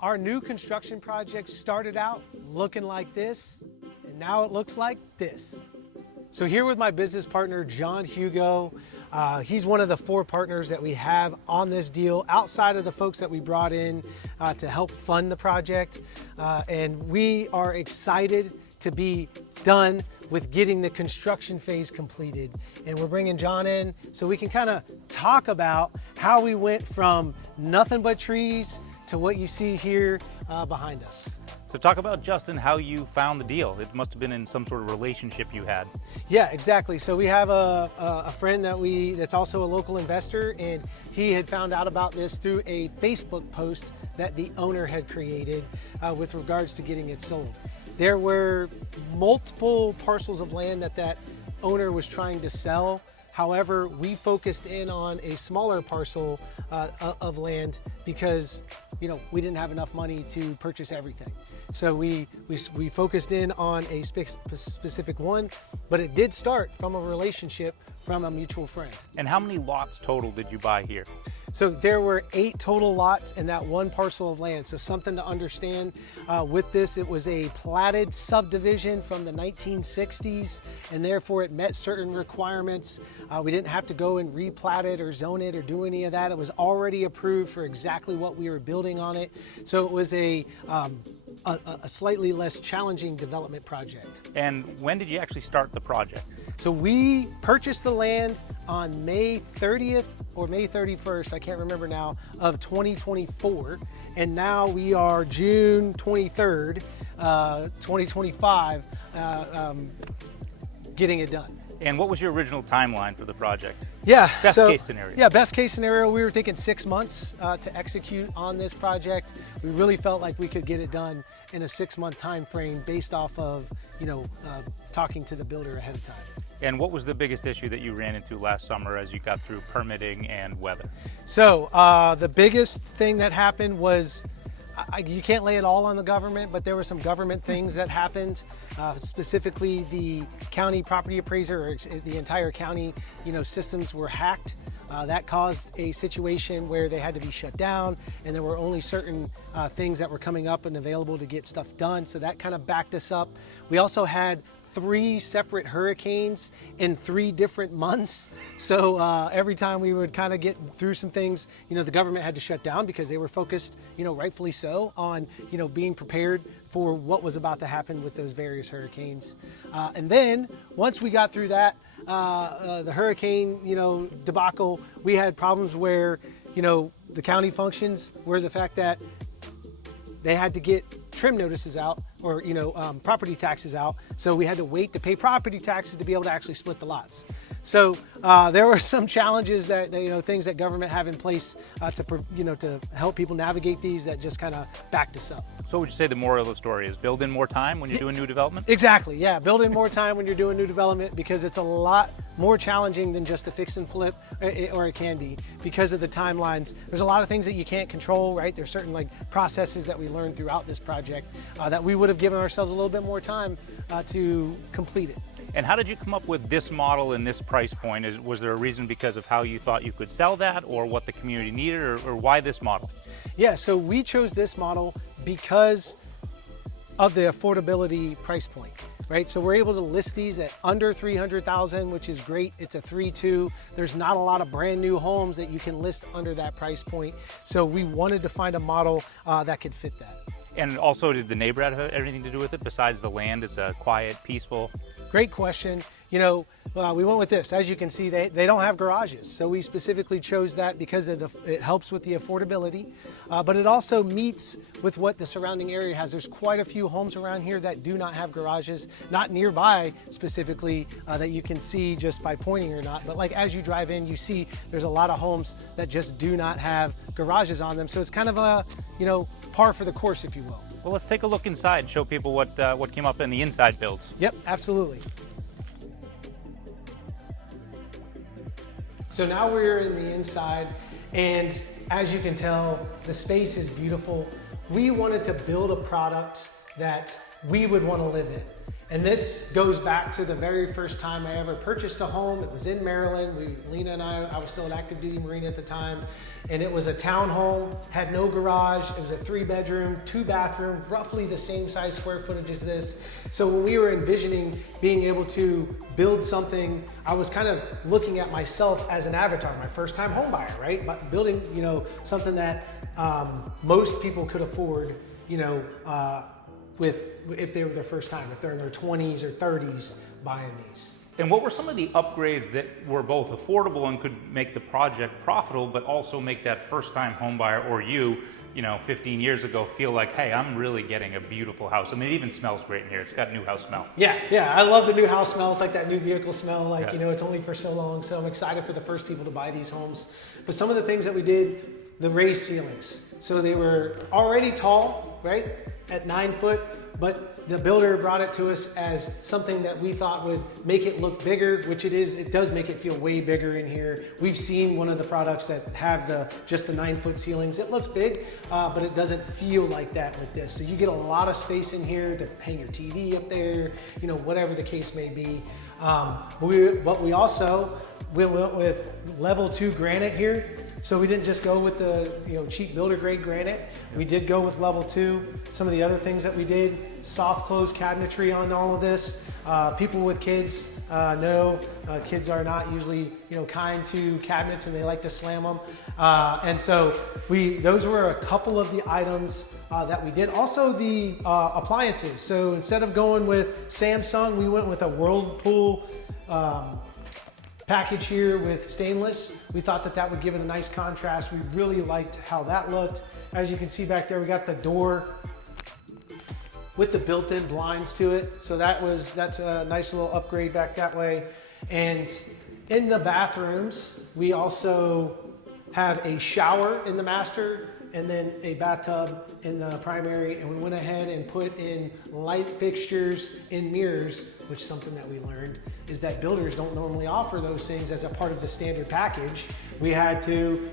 Our new construction project started out looking like this, and now it looks like this. So here with my business partner, John Hugo. He's one of the 4 partners that we have on this deal outside of the folks that we brought in to help fund the project. And we are excited to be done with getting the construction phase completed. And we're bringing John in so we can kind of talk about how we went from nothing but trees to what you see here behind us. So talk about, Justin, how you found the deal. It must have been in some sort of relationship you had. Yeah, exactly. So we have a friend that's also a local investor, and he had found out about this through a Facebook post that the owner had created with regards to getting it sold. There were multiple parcels of land that owner was trying to sell. However, we focused in on a smaller parcel of land because we didn't have enough money to purchase everything. So we focused in on a specific one, but it did start from a relationship from a mutual friend. And how many lots total did you buy here? So there were 8 total lots in that one parcel of land. So something to understand with this, it was a platted subdivision from the 1960s, and therefore it met certain requirements. We didn't have to go and replat it or zone it or do any of that. It was already approved for exactly what we were building on it. So it was a slightly less challenging development project. And when did you actually start the project? So we purchased the land on May 30th or May 31st, I can't remember now, of 2024. And now we are June 23rd, 2025, getting it done. And what was your original timeline for the project? Yeah, best case scenario. Yeah, best case scenario, we were thinking 6 months to execute on this project. We really felt like we could get it done in a 6-month time frame based off of, talking to the builder ahead of time. And what was the biggest issue that you ran into last summer as you got through permitting and weather? So the biggest thing that happened was, you can't lay it all on the government, but there were some government things that happened. Specifically, the county property appraiser, or the entire county, systems were hacked. That caused a situation where they had to be shut down, and there were only certain things that were coming up and available to get stuff done. So that kind of backed us up. We also had 3 separate hurricanes in 3 different months. So every time we would kind of get through some things, the government had to shut down because they were focused, rightfully so, on, being prepared for what was about to happen with those various hurricanes. And then once we got through that, the hurricane, debacle, we had problems where, the county functions were the fact that they had to get trim notices out, or property taxes out. So we had to wait to pay property taxes to be able to actually split the lots. So there were some challenges that, things that government have in place to help people navigate these that just kind of backed us up. So would you say the moral of the story is build in more time when you're doing new development? Exactly, yeah. Build in more time when you're doing new development, because it's a lot more challenging than just a fix and flip, or it can be, because of the timelines. There's a lot of things that you can't control, right? There's certain processes that we learned throughout this project that we would have given ourselves a little bit more time to complete it. And how did you come up with this model and this price point? Was there a reason because of how you thought you could sell that, or what the community needed, or why this model? Yeah, so we chose this model because of the affordability price point, right? So we're able to list these at under $300,000, which is great. It's a 3.2. There's not a lot of brand new homes that you can list under that price point. So we wanted to find a model that could fit that. And also, did the neighborhood have anything to do with it besides the land? It's a quiet, peaceful. Great question. We went with this. As you can see, they don't have garages. So we specifically chose that because it helps with the affordability, but it also meets with what the surrounding area has. There's quite a few homes around here that do not have garages, not nearby specifically, that you can see just by pointing or not. But as you drive in, you see there's a lot of homes that just do not have garages on them. So it's kind of a, par for the course, if you will. Well, let's take a look inside and show people what came up in the inside builds. Yep, absolutely. So now we're in the inside, and as you can tell, the space is beautiful. We wanted to build a product that we would want to live in. And this goes back to the very first time I ever purchased a home. It was in Maryland. Lena and I was still an active duty Marine at the time. And it was a townhome, had no garage. It was a 3-bedroom, 2-bathroom, roughly the same size square footage as this. So when we were envisioning being able to build something, I was kind of looking at myself as an avatar, my first time home buyer, right? But building, something that most people could afford, if they were their first time, if they're in their 20s or 30s buying these. And what were some of the upgrades that were both affordable and could make the project profitable, but also make that first-time home buyer or you, 15 years ago feel like, hey, I'm really getting a beautiful house. I mean, it even smells great in here. It's got new house smell. Yeah, I love the new house smell. It's like that new vehicle smell, it's only for so long. So I'm excited for the first people to buy these homes. But some of the things that we did, the raised ceilings. So they were already tall, right, at 9 foot. But the builder brought it to us as something that we thought would make it look bigger, which it is. It does make it feel way bigger in here. We've seen one of the products that have just the 9-foot ceilings. It looks big, but it doesn't feel like that with this. So you get a lot of space in here to hang your TV up there, whatever the case may be. We went with level 2 granite here. So we didn't just go with the cheap builder grade granite. We did go with level 2. Some of the other things that we did, soft close cabinetry on all of this. People with kids know kids are not usually kind to cabinets and they like to slam them. And so those were a couple of the items that we did. Also the appliances. So instead of going with Samsung, we went with a Whirlpool package here with stainless. We thought that would give it a nice contrast. We really liked how that looked. As you can see back there, we got the door with the built-in blinds to it. So that's a nice little upgrade back that way. And in the bathrooms, we also have a shower in the master and then a bathtub in the primary. And we went ahead and put in light fixtures and mirrors, which is something that we learned is that builders don't normally offer those things as a part of the standard package. We had to,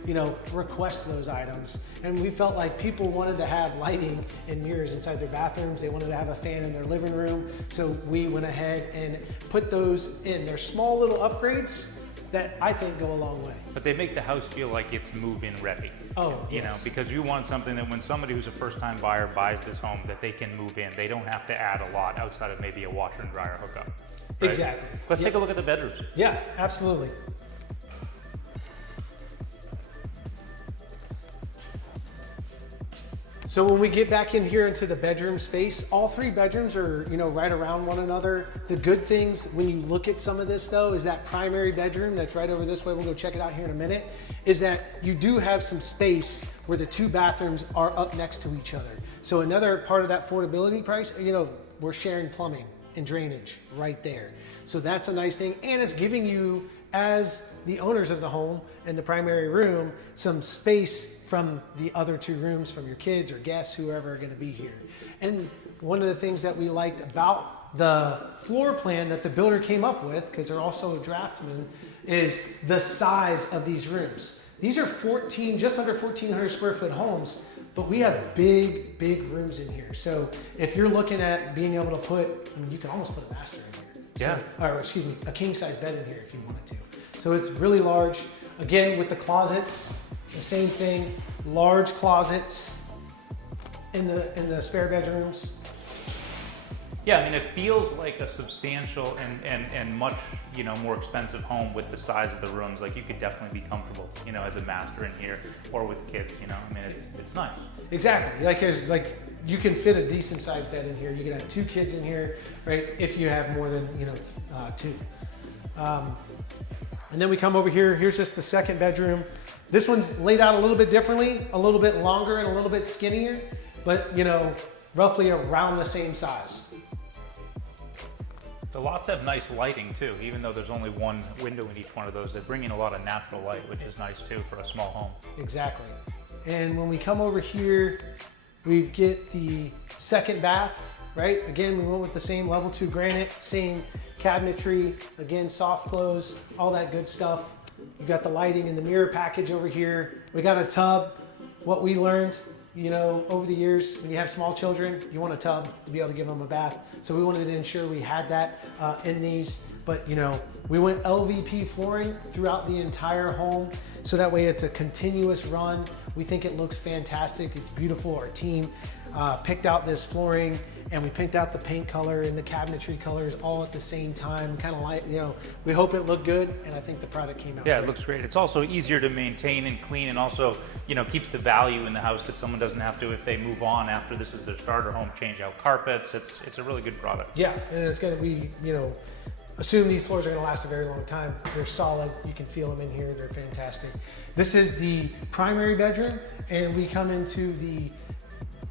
request those items. And we felt like people wanted to have lighting and mirrors inside their bathrooms. They wanted to have a fan in their living room. So we went ahead and put those in. They're small little upgrades that I think go a long way. But they make the house feel like it's move-in ready. Oh, yes. Because you want something that when somebody who's a first-time buyer buys this home, that they can move in. They don't have to add a lot outside of maybe a washer and dryer hookup. Right? Exactly. Let's take a look at the bedrooms. Yeah, absolutely. So when we get back in here into the bedroom space, all 3 bedrooms are, right around one another. The good things when you look at some of this though, is that primary bedroom that's right over this way, we'll go check it out here in a minute, is that you do have some space where the 2 bathrooms are up next to each other. So another part of that affordability price, we're sharing plumbing and drainage right there. So that's a nice thing. And it's giving you, as the owners of the home and the primary room, some space from the other 2 rooms from your kids or guests, whoever are gonna be here. And one of the things that we liked about the floor plan that the builder came up with, because they're also a draftsman, is the size of these rooms. These are just under 1,400 square foot homes, but we have big, big rooms in here. So if you're looking at being able to you can almost put a master in here. Yeah. Or excuse me, a king size bed in here if you wanted to. So it's really large. Again, with the closets, the same thing, large closets in the spare bedrooms. Yeah, I mean, it feels like a substantial and much, more expensive home with the size of the rooms. Like, you could definitely be comfortable, as a master in here or with kids, I mean, it's nice. Exactly. You can fit a decent sized bed in here. You can have 2 kids in here, right? If you have more than, 2. And then we come over here. Here's just the second bedroom. This one's laid out a little bit differently, a little bit longer and a little bit skinnier, but roughly around the same size. The lots have nice lighting too, even though there's only one window in each one of those. They bring in a lot of natural light, which is nice too for a small home. Exactly. And when we come over here, we get the second bath, right? Again, we went with the same level 2 granite, same cabinetry, again, soft close, all that good stuff. You got the lighting and the mirror package over here. We got a tub. What we learned you know, over the years, when you have small children, you want a tub to be able to give them a bath. So we wanted to ensure we had that in these. But you know, we went LVP flooring throughout the entire home, so that way it's a continuous run. We think it looks fantastic. It's beautiful. Our team picked out this flooring, and we picked out the paint color and the cabinetry colors all at the same time, kind of like, you know, we hope it looked good, and I think the product came out Yeah, great. it looks great. It's also easier to maintain and clean, and also, you know, keeps the value in the house that someone doesn't have to, if they move on after this is their starter home, change out carpets. It's a really good product. Yeah, and it's gonna be, you know, assume these floors are gonna last a very long time. They're solid, you can feel them in here, they're fantastic. This is the primary bedroom, and we come into the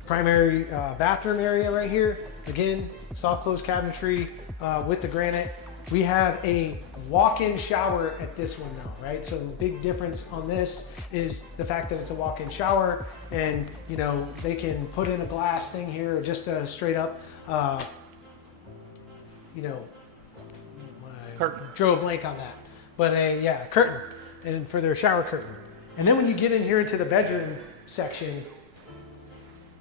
primary bathroom area right here. Again, soft close cabinetry with the granite. We have a walk-in shower at this one now, right? So the big difference on this is the fact that it's a walk-in shower, and you know, they can put in a glass thing here, or just a straight up, you know, Curtain. drew a blank on that, but a curtain, and for their shower curtain. And then when you get in here into the bedroom section,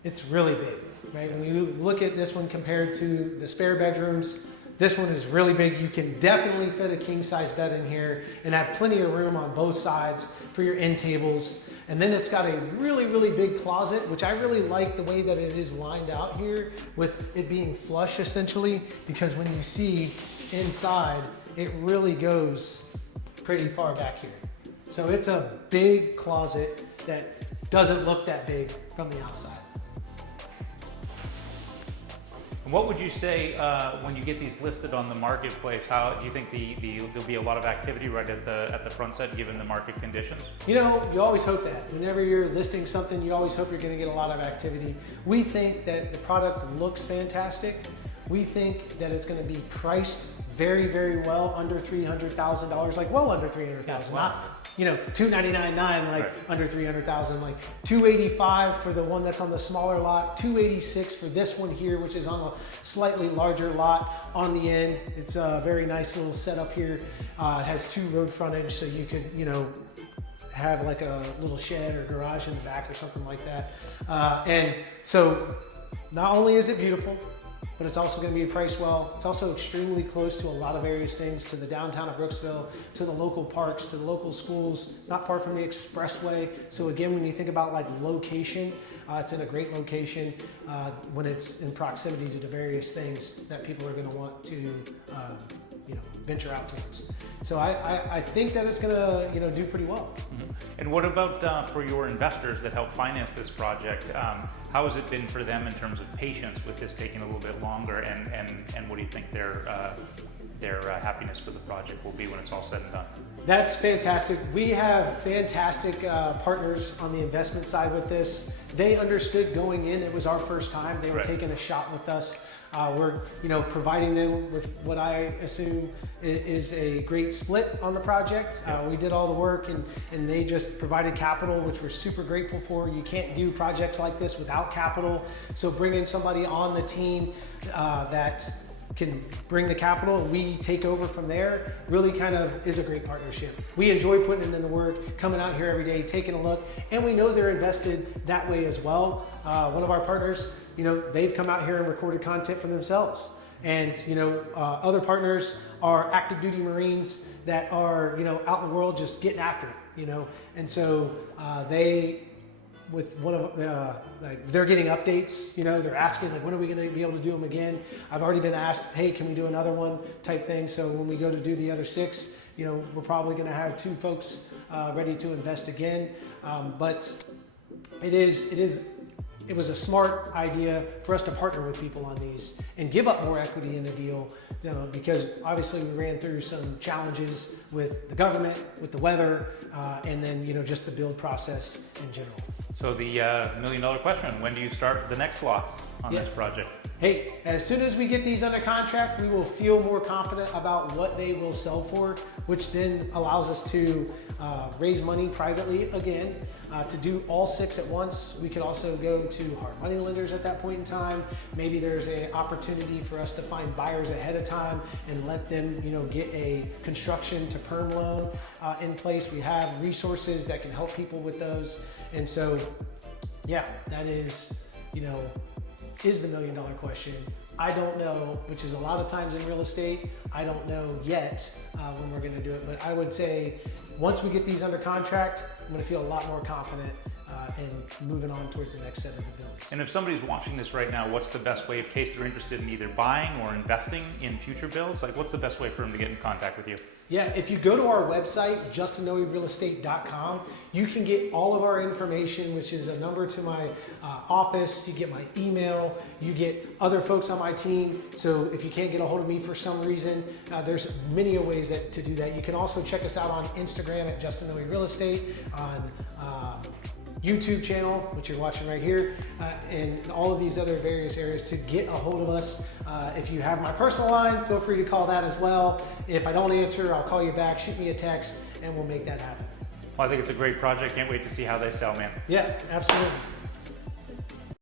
it's really big, right? When you look at this one compared to the spare bedrooms, this one is really big. You can definitely fit a king size bed in here and have plenty of room on both sides for your end tables. And then it's got a really, really big closet, which I really like the way that it is lined out here, with it being flush essentially, because when you see inside, it really goes pretty far back here. So it's a big closet that doesn't look that big from the outside. And what would you say when you get these listed on the marketplace? How do you think there'll be a lot of activity right at the front side, given the market conditions? You know, you always hope that. Whenever you're listing something, you always hope you're going to get a lot of activity. We think that the product looks fantastic. We think that it's going to be priced very, very well, under $300,000, like well under $300,000. Wow. Not, you know, $299,900, like Right. under $300,000, like $285,000 for the one that's on the smaller lot, $286,000 for this one here, which is on a slightly larger lot on the end. It's a very nice little setup here. It has 2 road frontage, so you could, you know, have like a little shed or garage in the back or something like that. And so not only is it beautiful, but it's also going to be priced well. It's also extremely close to a lot of various things, to the downtown of Brooksville, to the local parks, to the local schools. It's not far from the expressway. So again, when you think about like location, it's in a great location when it's in proximity to the various things that people are going to want to you know, venture out towards. So I think that it's going to, you know, do pretty well. Mm-hmm. And what about for your investors that help finance this project? How has it been for them in terms of patience with this taking a little bit longer, and what do you think their happiness with the project will be when it's all said and done? That's fantastic. We have fantastic partners on the investment side with this. They understood going in, it was our first time. They were Right. taking a shot with us. We're, you know, providing them with what I assume is a great split on the project. We did all the work, and they just provided capital, which we're super grateful for. You can't do projects like this without capital. So bringing somebody on the team that can bring the capital and we take over from there really kind of is a great partnership. We enjoy putting in the work, coming out here every day, taking a look, and we know they're invested that way as well. One of our partners, you know, they've come out here and recorded content for themselves. And, you know, other partners are active duty Marines that are, you know, out in the world just getting after it, you know. And so they, with one of like, they're getting updates, you know, they're asking like, when are we going to be able to do them again? I've already been asked, hey, can we do another one type thing? So when we go to do the other 6, you know, we're probably going to have 2 folks ready to invest again. But it was a smart idea for us to partner with people on these and give up more equity in the deal, you know, because obviously we ran through some challenges with the government, with the weather, and then, you know, just the build process in general. So the $1 million question: when do you start the next lots on this project? Hey, as soon as we get these under contract, we will feel more confident about what they will sell for, which then allows us to raise money privately again. To do all 6 at once, we could also go to hard money lenders at that point in time. Maybe there's an opportunity for us to find buyers ahead of time and let them, you know, get a construction to perm loan in place. We have resources that can help people with those. And so Yeah, that is, is the $1 million question. I don't know, which is a lot of times in real estate. I don't know yet when we're going to do it, but I would say once we get these under contract, I'm going to feel a lot more confident in moving on towards the next set of the builds. And if somebody's watching this right now, what's the best way, in case they're interested in either buying or investing in future builds? Like, what's the best way for them to get in contact with you? Yeah, if you go to our website, justinoerealestate.com, you can get all of our information, which is a number to my office. You get my email, you get other folks on my team. So if you can't get a hold of me for some reason, there's many ways to do that. You can also check us out on Instagram at Justin Noe Real Estate, on YouTube channel, which you're watching right here, and all of these other various areas to get a hold of us. If you have my personal line, feel free to call that as well. If I don't answer, I'll call you back, shoot me a text, and we'll make that happen. Well, I think it's a great project. Can't wait to see how they sell, man. Yeah, absolutely.